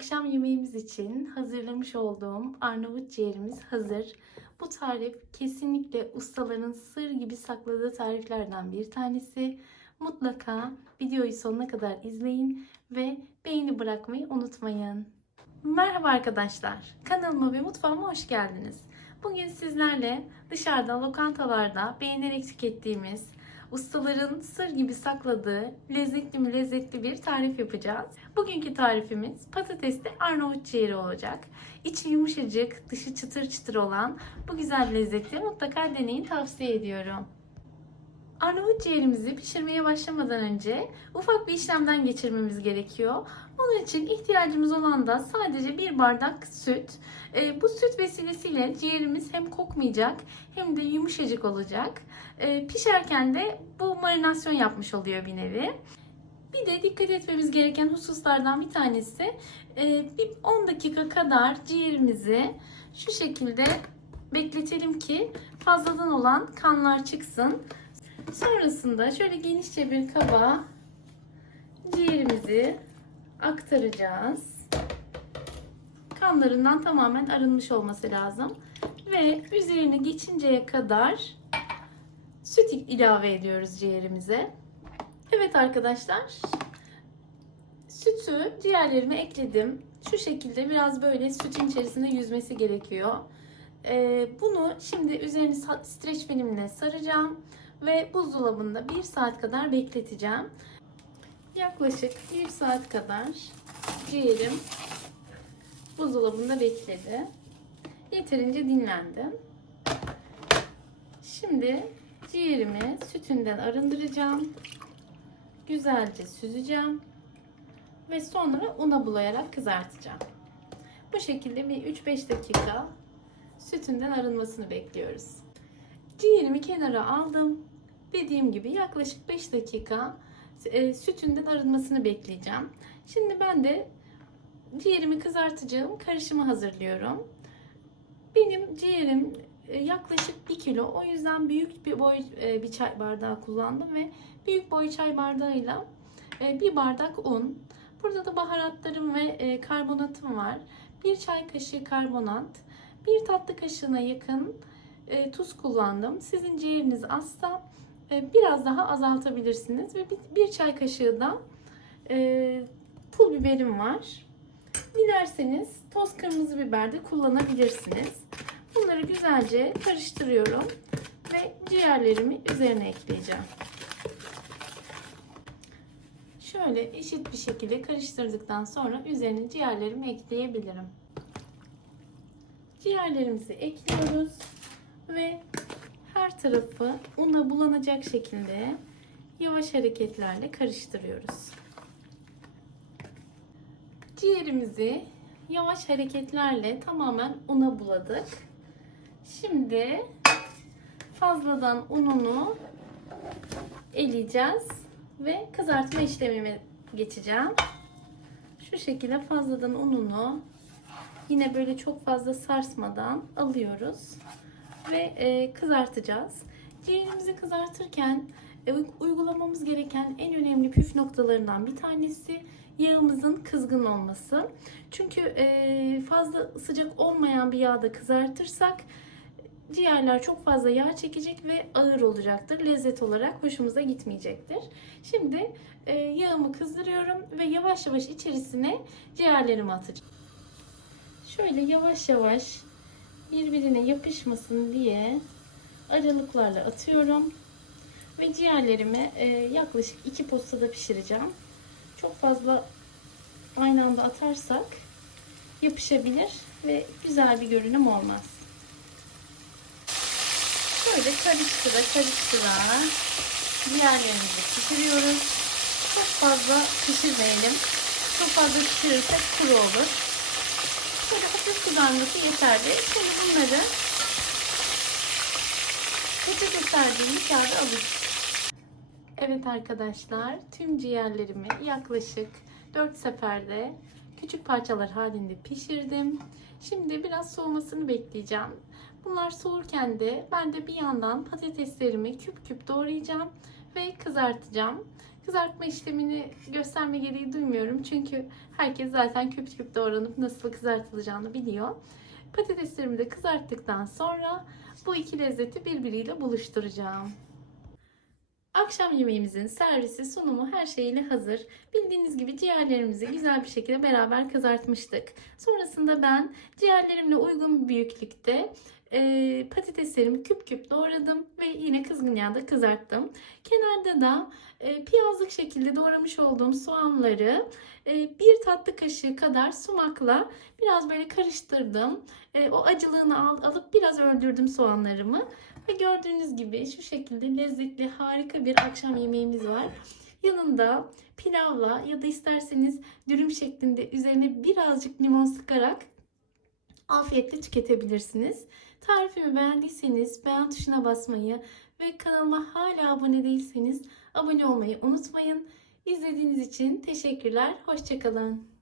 Akşam yemeğimiz için hazırlamış olduğum Arnavut ciğerimiz hazır. Bu tarif kesinlikle ustaların sır gibi sakladığı tariflerden bir tanesi. Mutlaka videoyu sonuna kadar izleyin ve beğeni bırakmayı unutmayın. Merhaba arkadaşlar. Kanalıma ve mutfağıma hoş geldiniz. Bugün sizlerle dışarıda lokantalarda beğenerek tükettiğimiz ustaların sır gibi sakladığı lezzetli mi lezzetli bir tarif yapacağız. Bugünkü tarifimiz patatesli Arnavut ciğeri olacak. İçi yumuşacık, dışı çıtır çıtır olan bu güzel lezzeti mutlaka deneyin tavsiye ediyorum. Arnavut ciğerimizi pişirmeye başlamadan önce ufak bir işlemden geçirmemiz gerekiyor. Onun için ihtiyacımız olan da sadece bir bardak süt. E, bu süt vesilesiyle ciğerimiz hem kokmayacak hem de yumuşacık olacak. E, pişerken de bu marinasyon yapmış oluyor bir nevi. Bir de dikkat etmemiz gereken hususlardan bir tanesi e, bir 10 dakika kadar ciğerimizi şu şekilde bekletelim ki fazladan olan kanlar çıksın. Sonrasında şöyle genişçe bir kaba ciğerimizi aktaracağız. Kanlarından tamamen arınmış olması lazım. Ve üzerine geçinceye kadar süt ilave ediyoruz ciğerimize. Evet arkadaşlar. Sütü ciğerlerime ekledim. Şu şekilde biraz böyle sütün içerisinde yüzmesi gerekiyor. Ee, bunu şimdi üzerini streç filmle saracağım ve buzdolabında 1 saat kadar bekleteceğim. Yaklaşık 1 saat kadar ciğerim buzdolabında bekledi. Yeterince dinlendim. Şimdi ciğerimi sütünden arındıracağım. Güzelce süzeceğim. Ve sonra una bulayarak kızartacağım. Bu şekilde bir 3-5 dakika sütünden arınmasını bekliyoruz. Ciğerimi kenara aldım. Dediğim gibi yaklaşık 5 dakika e, sütünden arınmasını bekleyeceğim. Şimdi ben de ciğerimi kızartacağım karışımı hazırlıyorum. Benim ciğerim e, yaklaşık 1 kilo. O yüzden büyük bir boy e, bir çay bardağı kullandım ve büyük boy çay bardağıyla e, bir bardak un. Burada da baharatlarım ve karbonatım var. Bir çay kaşığı karbonat, bir tatlı kaşığına yakın tuz kullandım. Sizin ciğeriniz azsa biraz daha azaltabilirsiniz ve bir çay kaşığı da pul biberim var. Dilerseniz toz kırmızı biber de kullanabilirsiniz. Bunları güzelce karıştırıyorum ve ciğerlerimi üzerine ekleyeceğim. Şöyle eşit bir şekilde karıştırdıktan sonra üzerine ciğerlerimi ekleyebilirim. Ciğerlerimizi ekliyoruz ve her tarafı unla bulanacak şekilde yavaş hareketlerle karıştırıyoruz. Ciğerimizi yavaş hareketlerle tamamen una buladık. Şimdi fazladan ununu eleyeceğiz ve kızartma işlemime geçeceğim. Şu şekilde fazladan ununu yine böyle çok fazla sarsmadan alıyoruz ve e, kızartacağız. Ciğerimizi kızartırken e, uygulamamız gereken en önemli püf noktalarından bir tanesi yağımızın kızgın olması. Çünkü e, fazla sıcak olmayan bir yağda kızartırsak ciğerler çok fazla yağ çekecek ve ağır olacaktır. Lezzet olarak hoşumuza gitmeyecektir. Şimdi e, yağımı kızdırıyorum ve yavaş yavaş içerisine ciğerlerimi atacağım. Şöyle yavaş yavaş birbirine yapışmasın diye aralıklarla atıyorum. Ve ciğerlerimi e, yaklaşık iki postada pişireceğim. Çok fazla aynı anda atarsak yapışabilir ve güzel bir görünüm olmaz. Böyle karıştıra karıştıra diğerlerimizi pişiriyoruz. Çok fazla pişirmeyelim. Çok fazla pişirirsek kuru olur. Böyle hafif kızarması yeterli. Şimdi bunları peçete serdiğim bir kağıda alacağım. Evet arkadaşlar tüm ciğerlerimi yaklaşık 4 seferde küçük parçalar halinde pişirdim. Şimdi biraz soğumasını bekleyeceğim. Bunlar soğurken de ben de bir yandan patateslerimi küp küp doğrayacağım ve kızartacağım. Kızartma işlemini gösterme gereği duymuyorum. Çünkü herkes zaten küp küp doğranıp nasıl kızartılacağını biliyor. Patateslerimi de kızarttıktan sonra bu iki lezzeti birbiriyle buluşturacağım. Akşam yemeğimizin servisi, sunumu her şeyiyle hazır. Bildiğiniz gibi ciğerlerimizi güzel bir şekilde beraber kızartmıştık. Sonrasında ben ciğerlerimle uygun bir büyüklükte e, patateslerimi küp küp doğradım ve yine kızgın yağda kızarttım. Kenarda da e, piyazlık şekilde doğramış olduğum soğanları e, bir tatlı kaşığı kadar sumakla biraz böyle karıştırdım. E, o acılığını al, alıp biraz öldürdüm soğanlarımı. Ve gördüğünüz gibi şu şekilde lezzetli harika bir akşam yemeğimiz var. Yanında pilavla ya da isterseniz dürüm şeklinde üzerine birazcık limon sıkarak afiyetle tüketebilirsiniz. Tarifimi beğendiyseniz beğen tuşuna basmayı ve kanalıma hala abone değilseniz abone olmayı unutmayın. İzlediğiniz için teşekkürler. Hoşçakalın.